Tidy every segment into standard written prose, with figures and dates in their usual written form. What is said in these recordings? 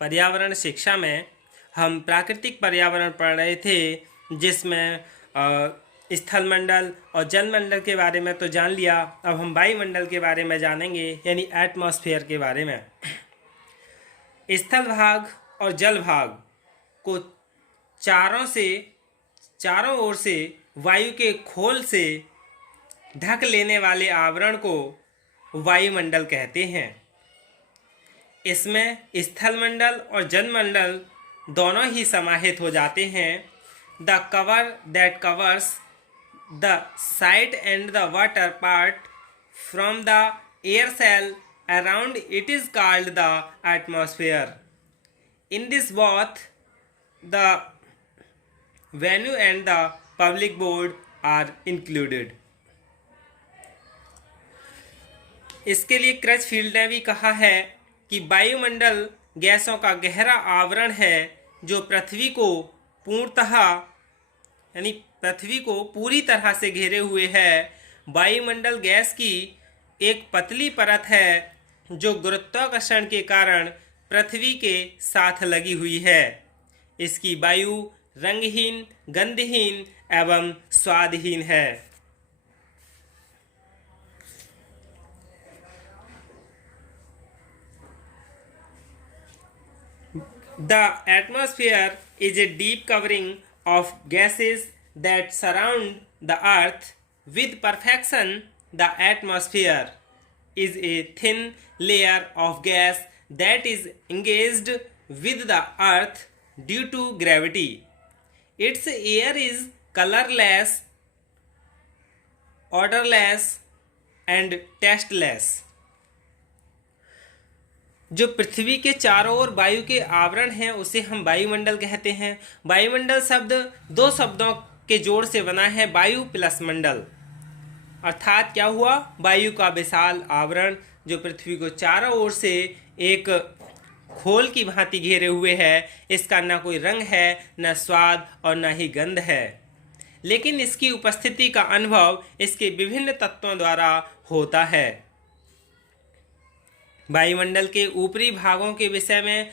पर्यावरण शिक्षा में हम प्राकृतिक पर्यावरण पढ़ रहे थे, जिसमें स्थलमंडल और जलमंडल के बारे में तो जान लिया। अब हम वायुमंडल के बारे में जानेंगे, यानी एटमॉस्फेयर के बारे में। स्थल भाग और जल भाग को चारों ओर से वायु के खोल से ढक लेने वाले आवरण को वायुमंडल कहते हैं। इसमें स्थलमंडल और जलमंडल दोनों ही समाहित हो जाते हैं। The cover that covers the side and the water part from the air cell around it is called the atmosphere. In this both the venue and the public board are included. इसके लिए क्रचफील्ड ने भी कहा है कि वायुमंडल गैसों का गहरा आवरण है जो पृथ्वी को पूरी तरह से घेरे हुए है। वायुमंडल गैस की एक पतली परत है जो गुरुत्वाकर्षण के कारण पृथ्वी के साथ लगी हुई है। इसकी वायु रंगहीन, गंधहीन एवं स्वादहीन है। The atmosphere is a deep covering of gases that surround the earth. With perfection, the atmosphere is a thin layer of gas that is engaged with the earth due to gravity. Its air is colorless, odorless and tasteless. जो पृथ्वी के चारों ओर वायु के आवरण हैं उसे हम वायुमंडल कहते हैं। वायुमंडल शब्द दो शब्दों के जोड़ से बना है, वायु प्लस मंडल। अर्थात क्या हुआ? वायु का विशाल आवरण जो पृथ्वी को चारों ओर से एक खोल की भांति घेरे हुए है। इसका न कोई रंग है, न स्वाद और न ही गंध है, लेकिन इसकी उपस्थिति का अनुभव इसके विभिन्न तत्वों द्वारा होता है। वायुमंडल के ऊपरी भागों के विषय में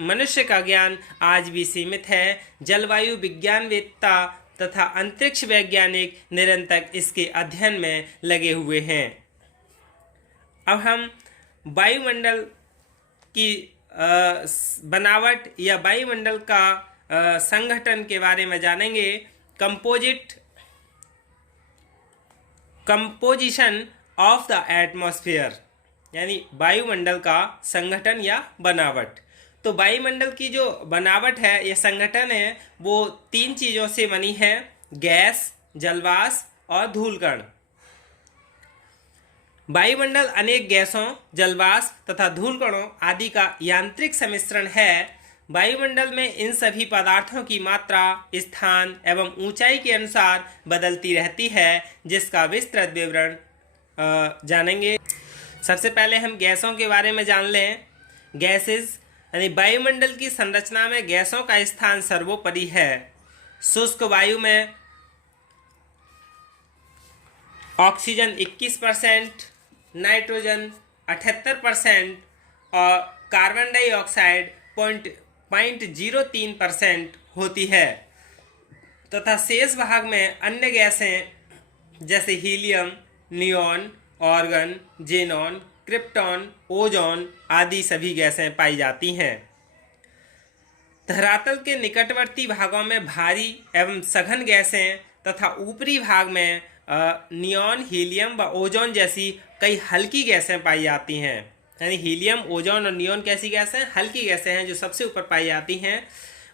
मनुष्य का ज्ञान आज भी सीमित है। जलवायु विज्ञानवेत्ता तथा अंतरिक्ष वैज्ञानिक निरंतर इसके अध्ययन में लगे हुए हैं। अब हम वायुमंडल की बनावट या वायुमंडल का संगठन के बारे में जानेंगे। कंपोजिशन ऑफ द एटमॉस्फेयर, यानी वायुमंडल का संगठन या बनावट। तो वायुमंडल की जो बनावट है या संगठन है वो तीन चीज़ों से बनी है: गैस, जलवाष्प और धूलकण। वायुमंडल अनेक गैसों, जलवाष्प तथा धूलकणों आदि का यांत्रिक सम्मिश्रण है। वायुमंडल में इन सभी पदार्थों की मात्रा स्थान एवं ऊंचाई के अनुसार बदलती रहती है, जिसका विस्तृत विवरण जानेंगे। सबसे पहले हम गैसों के बारे में जान लें। गैसेस यानी वायुमंडल की संरचना में गैसों का स्थान सर्वोपरि है। शुष्क वायु में ऑक्सीजन 21%, नाइट्रोजन 78% और कार्बन डाइऑक्साइड 0.03% होती है, तथा शेष भाग में अन्य गैसें जैसे helium, neon, organ, xenon, krypton, ozone आदि सभी गैसें पाई जाती हैं। धरातल के निकटवर्ती भागों में भारी एवं सघन गैसें तथा ऊपरी भाग में नियॉन, हीलियम व ओजोन जैसी कई हल्की गैसें पाई जाती हैं। यानी हीलियम, ओजोन और नियॉन कैसी गैसें? हल्की गैसें हैं जो सबसे ऊपर पाई जाती हैं।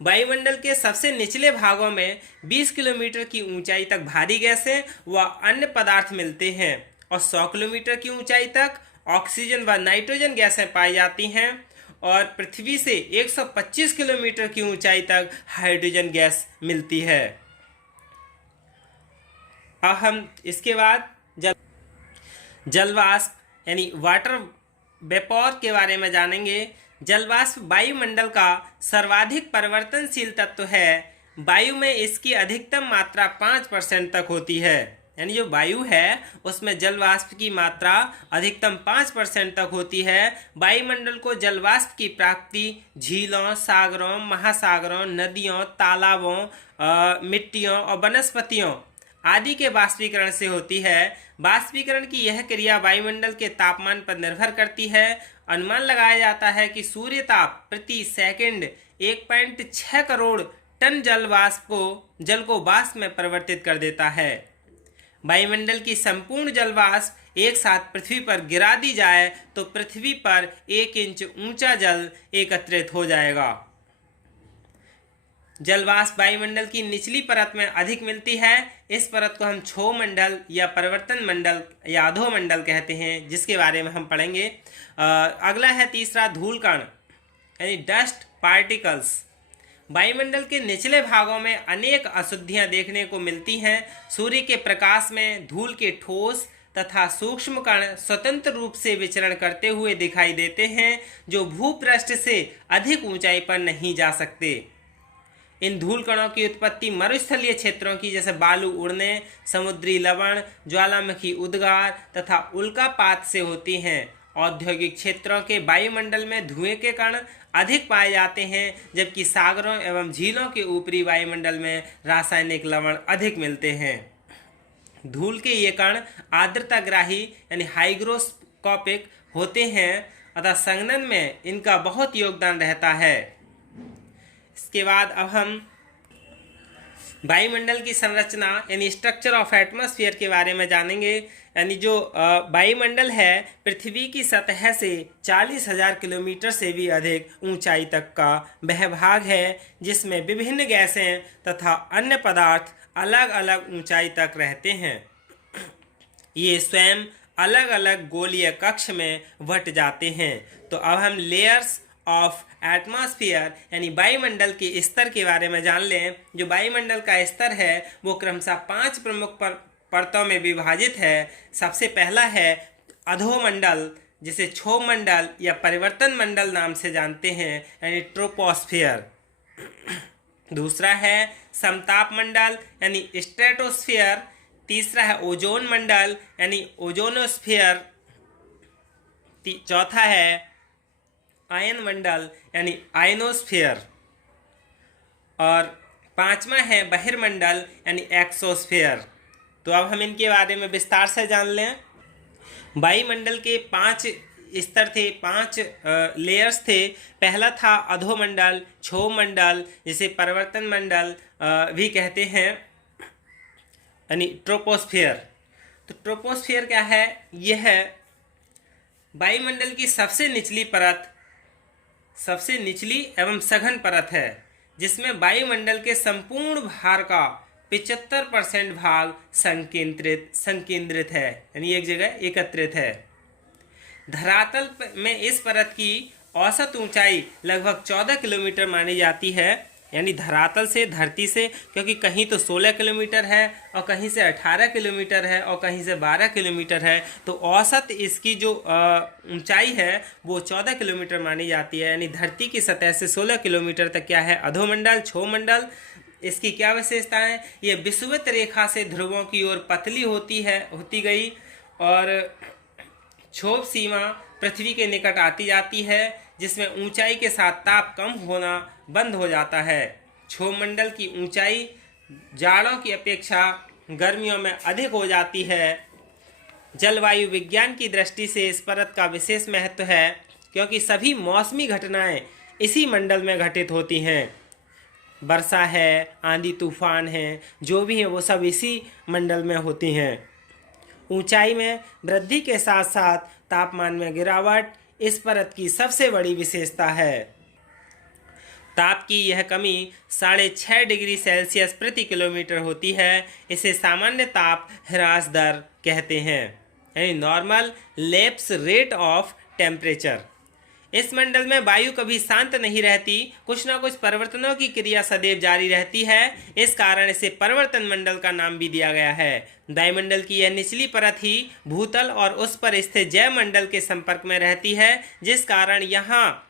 वायुमंडल के सबसे निचले भागों में 20 किलोमीटर की ऊंचाई तक भारी गैसें व अन्य पदार्थ मिलते हैं और 100 किलोमीटर की ऊंचाई तक ऑक्सीजन व नाइट्रोजन गैसें पाई जाती हैं और पृथ्वी से 125 किलोमीटर की ऊंचाई तक हाइड्रोजन गैस मिलती है। अब हम इसके बाद जलवाष्प यानी वाटर वेपर के बारे में जानेंगे। जलवाष्प वायुमंडल का सर्वाधिक परिवर्तनशील तत्व है। वायु में इसकी अधिकतम मात्रा 5% तक होती है। यानी जो वायु है उसमें जल वाष्प की मात्रा अधिकतम 5% तक होती है। वायुमंडल को जल वाष्प की प्राप्ति झीलों, सागरों, महासागरों, नदियों, तालाबों, मिट्टियों और वनस्पतियों आदि के वाष्पीकरण से होती है। वाष्पीकरण की यह क्रिया वायुमंडल के तापमान पर निर्भर करती है। अनुमान लगाया जाता है कि सूर्य ताप प्रति सेकंड 1.6 करोड़ टन जल को वाष्प में परिवर्तित कर देता है। वायुमंडल की संपूर्ण जल वाष्प एक साथ पृथ्वी पर गिरा दी जाए तो पृथ्वी पर 1 इंच ऊंचा जल एकत्रित हो जाएगा। जल वाष्प वायुमंडल की निचली परत में अधिक मिलती है। इस परत को हम क्षोभ मंडल या परिवर्तन मंडल या अधोमंडल कहते हैं, जिसके बारे में हम पढ़ेंगे। अगला है तीसरा धूल कण यानी डस्ट पार्टिकल्स। वायुमंडल के निचले भागों में अनेक अशुद्धियां देखने को मिलती हैं। सूर्य के प्रकाश में धूल के ठोस तथा सूक्ष्म कण स्वतंत्र रूप से विचरण करते हुए दिखाई देते हैं, जो भूपृष्ठ से अधिक ऊंचाई पर नहीं जा सकते। इन धूल कणों की उत्पत्ति मरुस्थलीय क्षेत्रों की जैसे बालू उड़ने, समुद्री लवण, ज्वालामुखी उद्गार तथा उल्कापात से होती हैं। औद्योगिक क्षेत्रों के वायुमंडल में धुएं के कण अधिक पाए जाते हैं, जबकि सागरों एवं झीलों के ऊपरी वायुमंडल में रासायनिक लवण अधिक मिलते हैं। धूल के ये कण आर्द्रताग्राही यानी हाइग्रोस्कोपिक होते हैं अतः संघनन में इनका बहुत योगदान रहता है। इसके बाद अब हम वायुमंडल की संरचना यानी स्ट्रक्चर ऑफ एटमॉस्फेयर के बारे में जानेंगे। यानी जो वायुमंडल है पृथ्वी की सतह से 40,000 किलोमीटर से भी अधिक ऊंचाई तक का वह भाग है, जिसमें विभिन्न गैसें तथा अन्य पदार्थ अलग अलग ऊंचाई तक रहते हैं। ये स्वयं अलग अलग गोलीय कक्ष में बंट जाते हैं। तो अब हम लेयर्स ऑफ एटमॉस्फेयर यानी वायुमंडल के स्तर के बारे में जान लें। जो वायुमंडल का स्तर है वो क्रमशः 5 प्रमुख परतों में विभाजित है। सबसे पहला है अधोमंडल, जिसे क्षोभ मंडल या परिवर्तन मंडल नाम से जानते हैं यानी ट्रोपोस्फियर। दूसरा है समताप मंडल यानी स्ट्रेटोस्फियर। तीसरा है ओजोन मंडल यानी ओजोनोस्फियर। चौथा है आयन मंडल यानी आयनोस्फियर। और पांचवा है बहिर्मंडल यानी एक्सोस्फियर। तो अब हम इनके बारे में विस्तार से जान लें। वायुमंडल के 5 स्तर थे, 5 लेयर्स थे। पहला था अधोमंडल, क्षोभ मंडल, जिसे परिवर्तन मंडल भी कहते हैं, यानी ट्रोपोस्फियर। तो ट्रोपोस्फियर क्या है? यह है वायुमंडल की सबसे निचली परत, सबसे निचली एवं सघन परत है, जिसमें वायुमंडल के संपूर्ण भार का 75% भाग संकेंद्रित है, यानी एक जगह एकत्रित है। धरातल में इस परत की औसत ऊंचाई लगभग 14 किलोमीटर मानी जाती है, यानी धरातल से, धरती से, क्योंकि कहीं तो 16 किलोमीटर है और कहीं से 18 किलोमीटर है और कहीं से 12 किलोमीटर है। तो औसत इसकी जो ऊंचाई है वो 14 किलोमीटर मानी जाती है, यानी धरती की सतह से 16 किलोमीटर तक क्या है? अधोमंडल, क्षोभमंडल। इसकी क्या विशेषता है? ये विषुवत रेखा से ध्रुवों की ओर पतली होती गई और क्षोभ सीमा पृथ्वी के निकट आती जाती है, जिसमें ऊंचाई के साथ ताप कम होना बंद हो जाता है। क्षोभमंडल की ऊंचाई जाड़ों की अपेक्षा गर्मियों में अधिक हो जाती है। जलवायु विज्ञान की दृष्टि से इस परत का विशेष महत्व है, क्योंकि सभी मौसमी घटनाएं इसी मंडल में घटित होती हैं। वर्षा है, आंधी तूफान है, जो भी है वो सब इसी मंडल में होती हैं। ऊंचाई में वृद्धि के साथ साथ तापमान में गिरावट इस परत की सबसे बड़ी विशेषता है। ताप की यह कमी 6.5 डिग्री सेल्सियस प्रति किलोमीटर होती है। इसे सामान्य ताप ह्रास दर कहते हैं, यानी normal lapse rate of temperature. इस मंडल में वायु कभी शांत नहीं रहती, कुछ ना कुछ परिवर्तनों की क्रिया सदैव जारी रहती है। इस कारण इसे परिवर्तन मंडल का नाम भी दिया गया है। वायुमंडल की यह निचली परत ही भूतल और उस पर स्थित जैव मंडल के संपर्क में रहती है, जिस कारण यहाँ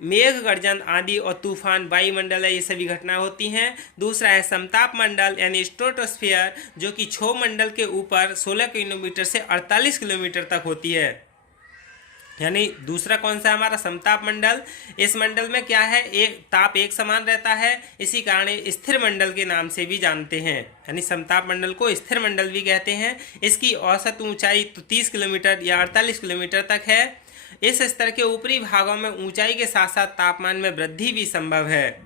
मेघ गर्जन आंधी और तूफान वायुमंडल है, ये सभी घटना होती हैं। दूसरा है समताप मंडल यानी स्ट्रेटोस्फीयर, जो कि क्षोभ मंडल के ऊपर 16 किलोमीटर से 48 किलोमीटर तक होती है। यानी दूसरा कौन सा हमारा समताप मंडल। इस मंडल में क्या है, एक ताप एक समान रहता है, इसी कारण स्थिर मंडल के नाम से भी जानते हैं। यानी समताप मंडल को स्थिर मंडल भी कहते हैं। इसकी औसत ऊंचाई तो 30 किलोमीटर या 48 किलोमीटर तक है। इस स्तर के ऊपरी भागों में ऊंचाई के साथ साथ तापमान में वृद्धि भी संभव है।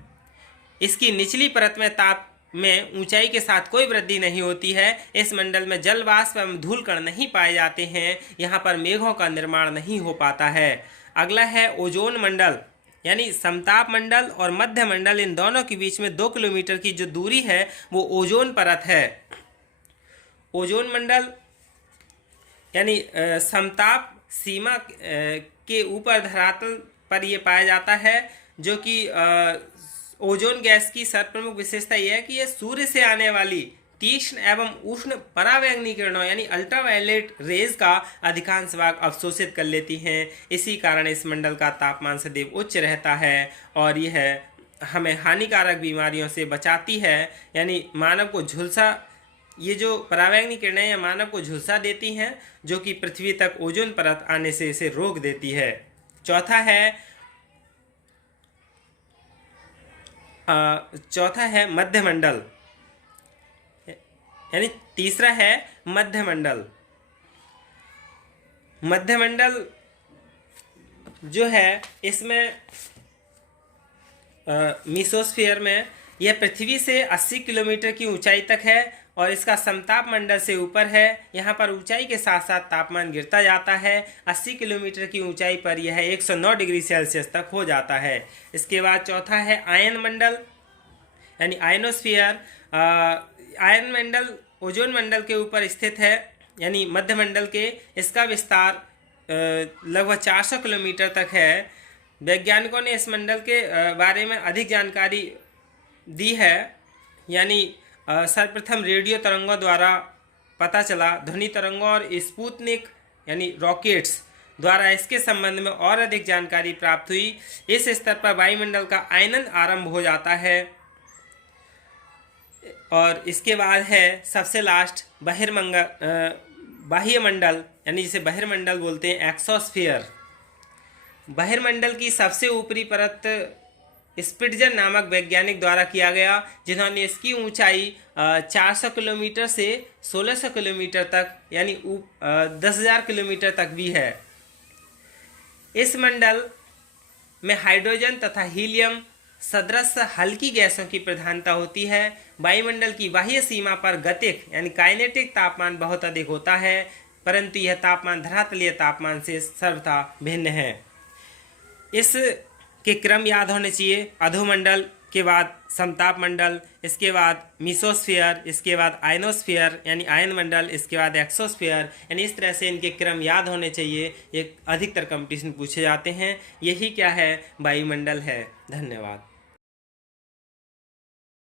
इसकी निचली परत में ताप में ऊंचाई के साथ कोई वृद्धि नहीं होती है। इस मंडल में जल वाष्प एवं धूल कण नहीं पाए जाते हैं। यहाँ पर मेघों का निर्माण नहीं हो पाता है। अगला है ओजोन मंडल, यानी समताप मंडल और मध्य मंडल, इन दोनों के बीच में 2 किलोमीटर की जो दूरी है वो ओजोन परत है। ओजोन मंडल यानी समताप सीमा के ऊपर धरातल पर यह पाया जाता है, जो कि ओजोन गैस की सर्वप्रमुख विशेषता यह है कि यह सूर्य से आने वाली तीक्ष्ण एवं उष्ण परावैंगनी किरणों यानी अल्ट्रावायलेट रेज का अधिकांश भाग अवशोषित कर लेती हैं। इसी कारण इस मंडल का तापमान सदैव उच्च रहता है और यह हमें हानिकारक बीमारियों से बचाती है। यानी मानव को झुलसा, ये जो परावैंगनी किरणें या मानव को झुलसा देती हैं, जो कि पृथ्वी तक ओजोन परत आने से इसे रोक देती है। चौथा है मध्य मंडल, यानी तीसरा है मध्य मंडल। मध्य मंडल जो है इसमें मीसोस्फीयर में यह पृथ्वी से 80 किलोमीटर की ऊंचाई तक है और इसका समताप मंडल से ऊपर है। यहाँ पर ऊंचाई के साथ साथ तापमान गिरता जाता है। 80 किलोमीटर की ऊंचाई पर यह 109 डिग्री सेल्सियस तक हो जाता है। इसके बाद चौथा है आयन मंडल यानी आयनोस्फीयर। आयन मंडल ओजोन मंडल के ऊपर स्थित है, यानी मध्य मंडल के। इसका विस्तार लगभग 400 किलोमीटर तक है। वैज्ञानिकों ने इस मंडल के बारे में अधिक जानकारी दी है। यानी सर्वप्रथम रेडियो तरंगों द्वारा पता चला, ध्वनि तरंगों और स्पुतनिक यानी रॉकेट्स द्वारा इसके संबंध में और अधिक जानकारी प्राप्त हुई। इस स्तर पर वायुमंडल का आयनन आरंभ हो जाता है। और इसके बाद है सबसे लास्ट बाह्य मंडल, यानी जिसे बहिर्मंडल बोलते हैं, एक्सोस्फीयर। बहिर्मंडल की सबसे ऊपरी परत स्पिट्जर नामक वैज्ञानिक द्वारा किया गया, जिन्होंने इसकी ऊंचाई 400 किलोमीटर से 1600 किलोमीटर तक यानी 10,000 किलोमीटर तक भी है। इस मंडल में हाइड्रोजन तथा हीलियम सदृश हल्की गैसों की प्रधानता होती है। वायुमंडल की बाह्य सीमा पर गतिक यानी काइनेटिक तापमान बहुत अधिक होता है, परंतु यह तापमान धरातलीय तापमान से सर्वथा भिन्न है। इस के क्रम याद होने चाहिए। अधोमंडल के बाद समताप मंडल, इसके बाद मीसोस्फीयर, इसके बाद आयनोस्फीयर यानी आयन मंडल, इसके बाद एक्सोस्फीयर। यानी इस तरह से इनके क्रम याद होने चाहिए। ये अधिकतर कंपटीशन पूछे जाते हैं। यही क्या है, वायुमंडल है। धन्यवाद।